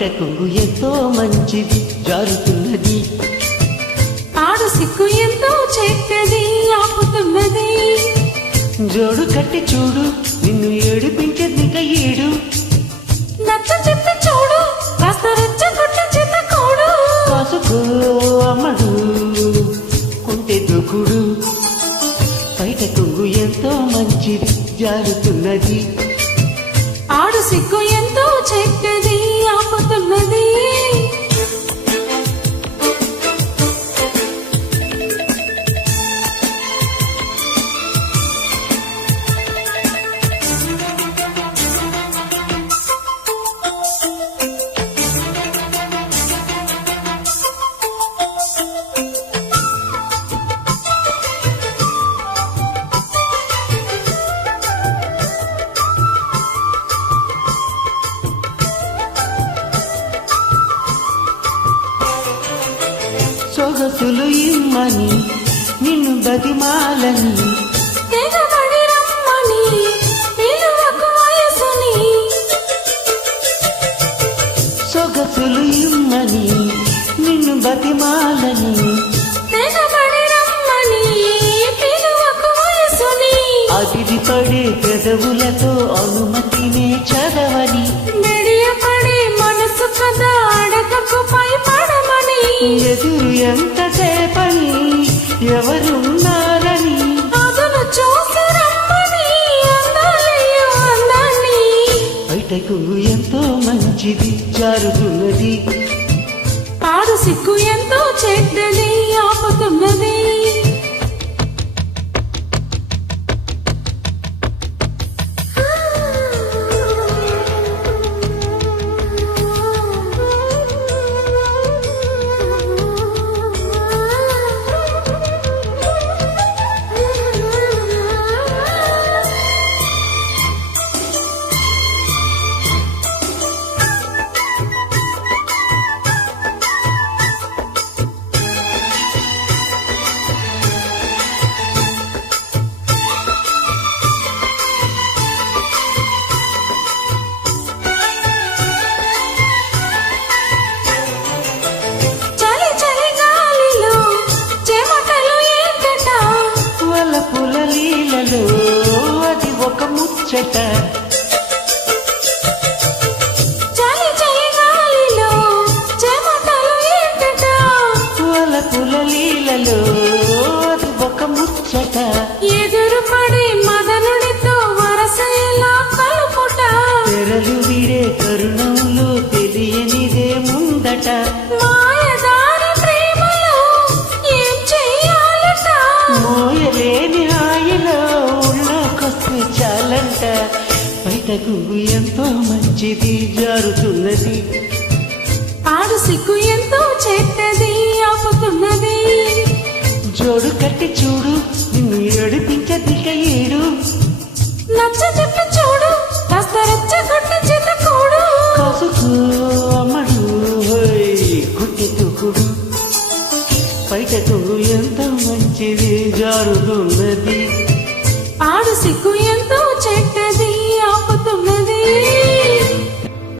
బయట కొంగు ఎంతో మంచిది జారుతున్నది, ఆడు సిక్కు ఎంతో చెక్కది ఆపుతున్నది. జోడు కట్టి చూడు నిన్ను ఏడిపించేదిక ఏడు, నచ్చ చెప్పి చూడు కాస్త రెచ్చ కొట్టి చిన్న కోడు. కాసుకో అమ్మడు కొంటె దూకుడు, బయట కొంగు ఎంతో మంచిది జారుతున్నది, ఆడు సిక్కు ఎంతో చెక్కది ఆపుతున్నది. సొగసులు ఇమ్మని నిన్ను బతిమాలని, తెగబడి రమ్మని పిలువకు వయసుని. సొగసులు ఇమ్మని నిన్ను బతిమాలని, తెగబడి రమ్మని పిలువకు వయసుని. అదిది పడే పెదవులతో అనుమతినే చదవని, మెడియపడే మనసు కదా అడగకు పై పడమని. ఎదురు ఎంతసేపని ఎవరున్నారని, అతను చూసి రమ్మని అందాలయ్యో అందాన్ని. బయటకు ఎంతో మంచిది జారుతున్నది, ఆడు సిక్కు ఎంతో చెడ్డది ఆపుతున్నది. అది ఒక ముచ్చట, చలి చలి గాలిలో చెమటలు ఏంటట, వలపుల లీలలో అది ఒక ముచ్చట. ఎదురు పడి మదనుడితో వరసలా కలుపుట, తెరలు వీడే కరుణంలో తెలియనిదే ముందట. మాయదారి ప్రేమలో ఏం చెయ్యాలట, మోయలేని హాయిలో ఉళ్ళోకొస్తే చాలంట. బయటకు ఎంతో మంచిది జారుతున్నది, ఆడు సిగ్గు ఎంతో చెడ్డది ఆపుతున్నది. జోడు కట్టి చూడు నిన్ను ఏడిపించదిక ఏడు, నచ్చ చెప్పి చూడు కాస్త రెచ్చ కొట్టి చిన్న కోడు. కాసుకో అమ్మడు కుట్టి తుకుడు, బయటకు ఎంతో మంచిది జారుతున్నది, ఆడు సిగ్గు ఎంతో చెడ్డది ఆపుతున్నది.